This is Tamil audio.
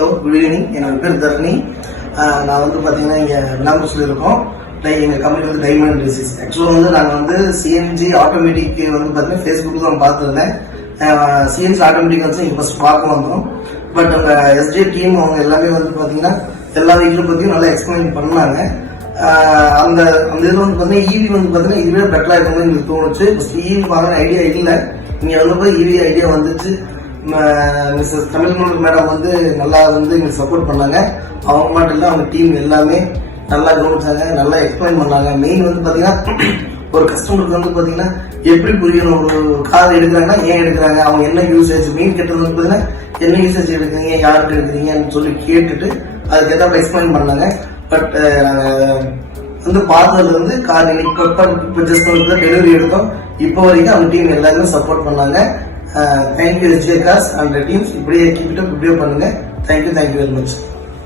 Hello, good evening. என்னோட பேர் தர்ணி. நான் வந்து பார்த்தீங்கன்னா இங்கே விளாம்பூர்ஸில் இருக்கோம். எங்கள் கம்பெனி வந்து டைமண்ட் டிசீஸ். ஆக்சுவலாக வந்து நாங்கள் வந்து சிஎன்ஜி ஆட்டோமேட்டிக் வந்து பார்த்தீங்கன்னா ஃபேஸ்புக்கில் தான் பார்த்துருந்தேன். சிஎன்ஜி ஆட்டோமேட்டிக் வந்து இங்கே ஃபஸ்ட் பார்க்க வந்தோம். பட் அந்த எஸ்ஜே டீம் அவங்க எல்லாமே வந்து பார்த்தீங்கன்னா எல்லா வெஹிக்கிளும் பற்றியும் நல்லா எக்ஸ்பிளைன் பண்ணாங்க. அந்த அந்த இதில் வந்து பார்த்தீங்கன்னா ஈவி வந்து பார்த்தீங்கன்னா இதுவே பெட்டராக இருக்கும்போது எங்களுக்கு தோணுச்சு. ஃபஸ்ட் ஈவி வாங்கின ஐடியா இல்லை, இங்கே வந்து ஈவி ஐடியா வந்துச்சு. மிஸ்ஸஸ் தமிழ்மொழி மேடம் வந்து நல்லா வந்து எங்களுக்கு சப்போர்ட் பண்ணாங்க. அவங்க மட்டும் இல்லை, அவங்க டீம் எல்லாமே நல்லா கவனிச்சாங்க, நல்லா எக்ஸ்பிளைன் பண்ணாங்க. மெயின் வந்து பார்த்தீங்கன்னா ஒரு கஸ்டமருக்கு வந்து பார்த்தீங்கன்னா எப்படி புரியணும், ஒரு கார் எடுக்கிறாங்கன்னா ஏன் எடுக்கிறாங்க, அவங்க என்ன யூசேஜ், மெயின் கேட்டது வந்து பார்த்தீங்கன்னா என்ன யூசேஜ் எடுக்கிறீங்க, யாருக்கு எடுக்கிறீங்கன்னு சொல்லி கேட்டுட்டு அதுக்கேற்ற எக்ஸ்பிளைன் பண்ணாங்க. பட் நாங்கள் வந்து பார்த்ததுல இருந்து கார் இப்போ ஜஸ்ட் டெலிவரி எடுத்தோம். இப்போ வரைக்கும் அவங்க டீம் எல்லாருமே சப்போர்ட் பண்ணாங்க. Thank you SJ cars and teams. இப்படியே கீப் இட் அப், இப்படியே பண்ணுங்க. Thank you very much.